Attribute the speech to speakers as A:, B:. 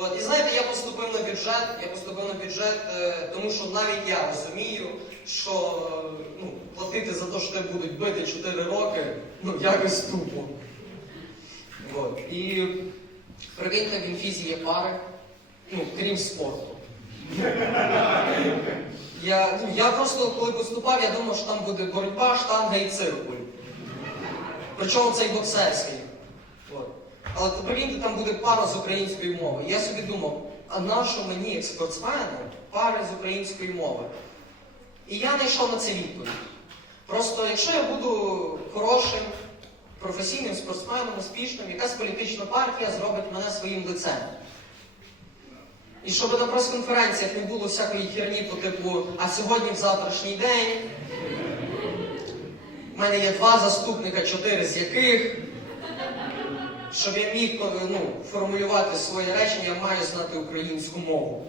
A: От, і знаєте, я поступив на бюджет, я поступив на бюджет, е, тому що навіть я розумію, що ну, платити за те, що тебе будуть бити 4 роки, ну якось тупо. От. І прикиньте, в інфізі є пари, ну, крім спорту. Я, ну, я просто, коли поступав, я думав, що там буде боротьба, штанга і циркуль. Причому це і боксерський. От. Але прикиньте, там буде пара з української мови. Я собі думав, а нащо мені, як спортсмену, пари з української мови? І я знайшов на це відповідь. Просто якщо я буду хорошим, професійним спортсменом, успішним, якась політична партія зробить мене своїм лицем. І щоб на прес-конференціях не було всякої херні по типу, а сьогодні в завтрашній день. У мене є два заступника, чотири з яких. Щоб я міг ну, формулювати своє речення, я маю знати українську мову.